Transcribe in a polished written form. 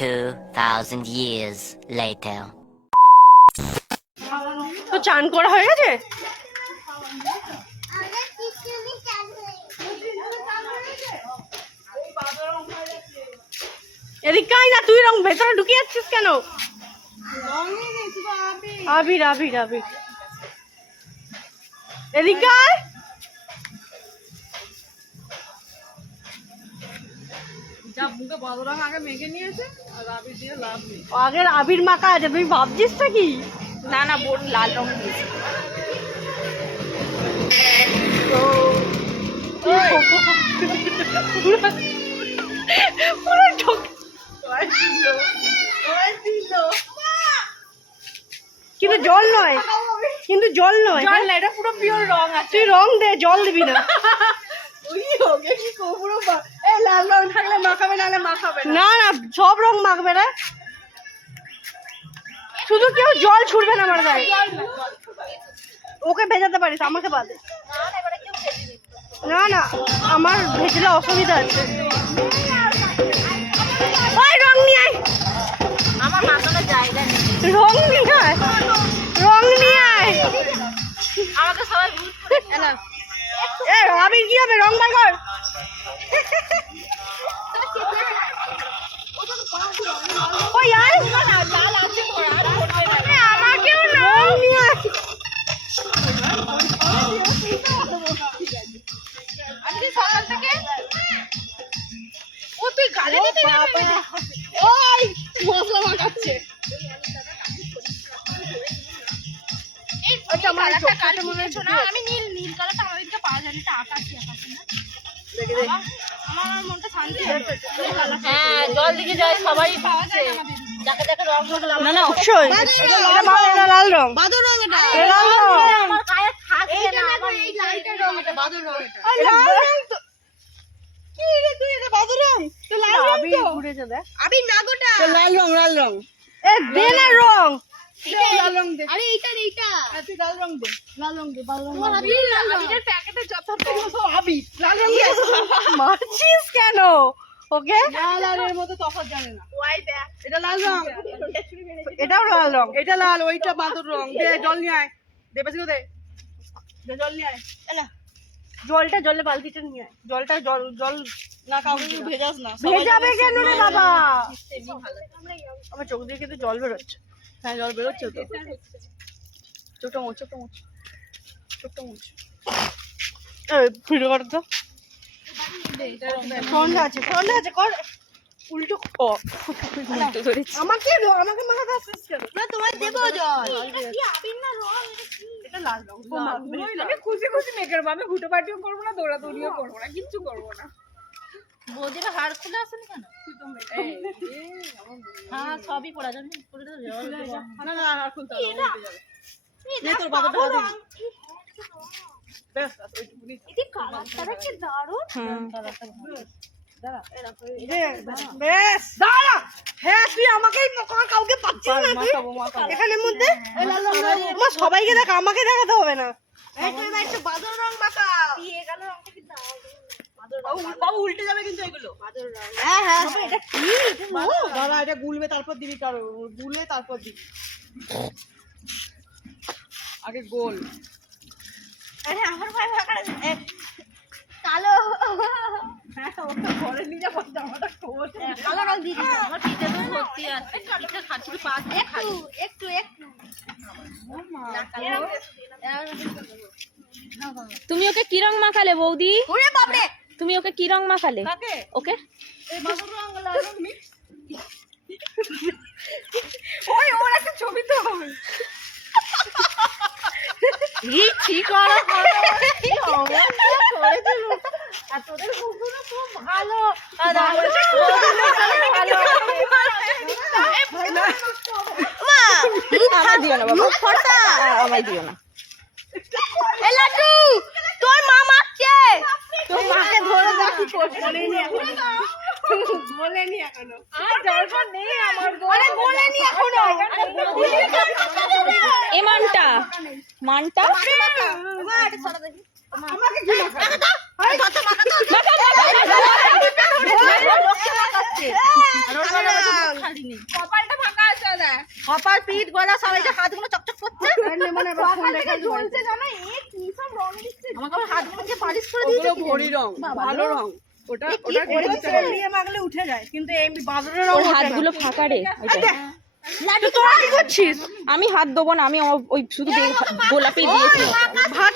2,000 years later. তো চান করা হয়ে গেছে? এদিকে আয় না, তুই রং ভেতরে ঢুকে যাচ্ছিস কেন? আবির আবির আবির এদিকে আয়। আগের আবির মাখা আছে, তুই ভাবছিস কি? না না, বোন লাল রং দিয়েছে। কিন্তু জল নয়, কিন্তু জল নয়, জল না, এটা পুরো পিওর রং আছে। তুই রং দে, জল দিবি না। লাল রং থাকলে মাখাবে, নাহলে মাখাবে না না, সব রং মাখবে না, শুধু কেউ জল ছুড়বে না আমার গায়ে। ওকে ভেজাতে পারিস, আমাকে বাদে। না না, আমার ভেজলে অসুবিধা আছে। ওই রং নিয়ে আয়, আমার মাথাটা জায়গা নেই। রং নিয়ে আয়, রং নিয়ে আয়। আমাকে সবাই ভূত করে না। এ আবির কি হবে, রং বার কর। ওই আয়, লাল আছে তো, আর করবে না। আমাকেও রং নিয়ে আয়। আজকে সকাল থেকে ও তুই গালে দিতে যাবে। ওই মশলা মাখাচ্ছে। এই কালারটা কালো মনে হচ্ছে না, আমি নীল নীল কালারটা আমাদের দিকে পাওয়া যায় না, এটা আকাশি আকাশি না। আমার মনটা শান্তি হলো। হ্যাঁ, জল দিকে যায়, সবাই ভাবছে যাকে যাকে রং লাগালাম। না না, অবশ্যই এটা লাল রং, বাদর রং, এটা লাল রং। আমার গায়ে থাকবে না, আমার এই লালটা রং, এটা বাদর রং। এটা লাল রং তো কি রে, তুই এটা বাদর রং? তো লাল রং আবির তো ঘুরেছে দেখ। আবির না গোটা। লাল রং, লাল রং। এ দে না রং, লাল রং দে। আরে এইটা তুই লাল রং দে, লাল রং দে, লাল রং। তোমার আবিরের প্যাকেটে যত আবির লাল রং মারছিস কেন ওকে? লাল আর এর মধ্যে তফাৎ জানে না। ওয়াই দেখ। এটা লাল রং, এটাও লাল রং, এটা লাল, ওইটা বাদর রং। দে জল নিয়ে আয়, দে বেশি দে, দে জল নিয়ে আয়। না জলটা, জলে বালতিটা নিয়ে আয়। জলটা জল জল না, কাউকে ভেজাস না। ভেজাবে কেন রে বাবা? আমার চোখ দিয়ে কিন্তু জল বেরোচ্ছে। হ্যাঁ জল বেরোচ্ছে তো। চোখটা মোচ, চোখটা মোচ, চোখটা মোচ। ভিডিও কর তো। সন্ধ্যা আছে, সন্ধ্যা আছে, কর উল্টো। ও উল্টো ধরেছি। আমাকে আমাকে মাথাটা আসছিস কেন? না তোমার দেবো জল। কি আবির না রং? এটা লাল রং। আমি খুশি খুশি মেঘ করবো, আমি হুটো পাটিও করবো না, দৌড়াদৌড়িও করবো না, কিচ্ছু করবো না। বোঝে না, হাড় খুলে আসেনি কেন? হ্যাঁ সবই পড়া যাবে, না না আর খুলতে হবে না, উল্টে যাবে। নে তোর বাবা ঢাকা দে। বেশ ওইটুকুনি। এই কালারটা কি দারুণ। বেশ দাঁড়া। হ্যাঁ তুই আমাকেই কাউকে পাচ্ছিস না তুই এখানের মধ্যে। মা সবাইকে দেখ, আমাকে দেখাতে হবে না। একটু বাদর রং মাখা। বাবু উল্টে যাবে কিন্তু এগুলো। হ্যাঁ হ্যাঁ, এটা কি? দাঁড়া, এটা গুলবে তারপর দিবি, কারো গুলে তারপর দিবি। আগে গোল। আরে আমার ভাই ভাগা কালো। হ্যাঁ ওটা ঘরে নিয়ে যাবো, জামাটা খোল। কালো রং দিয়ে দিবি, আমার পিঠে তো ভর্তি আছে, পিঠে খাচ্ছি পাঁচ একটু একটু একটু। তুমি ওকে কি রং মাখালে বৌদি? ওরে বাপরে, তুমি ওকে কি রং মাখালে? কাকে? ওকে এই বাদর রং লাল রং মিক্স। ওই ওর একটা ছবি তো হবে। ইচ্ছি করো করো কি অবস্থা করেছিল। আর তোদের বন্ধুরা খুব ভালো। আর আমাদের ভালো। মা মুখ আমায় দিও না বাবা, মুখ ফটা। আমায় দিও না। এ লাড্ডু, তোর মা মারছে। তোর মাকে ধরে যা, কি করছিস? বলেনি এখনো, বলেনি এখনো। আর দরকার নেই আমার। আরে বলেনি এখনো। এ মানটা মানটা মা এটা ছড়া দেখি। আমাকে কি মাখা? আরে কত মাখা তো। মাখা, মাখা, মাখা, মাখা। লোককে মাখাচ্ছে। রং কপালটা ফাঁকা আছে ওদের। কপাল পিঠ গলা সবাইটা হাতগুলো চকচক করছে মানে সকাল থেকে জ্বলছে জানো, এ কি সব রং দিচ্ছে। আমাকে আবার হাতগুলোকে পালিশ করে দিয়েছে ভরি রং ভালো রং ওটা দিয়ে মাগলে উঠে যায় কিন্তু এই বাদরের রং ওর হাতগুলো ফাঁকা রে লাড্ডু তোরা কি করছিস আমি হাত দেবো না, আমি ওই শুধু গোলাপি দিয়েছি ভাত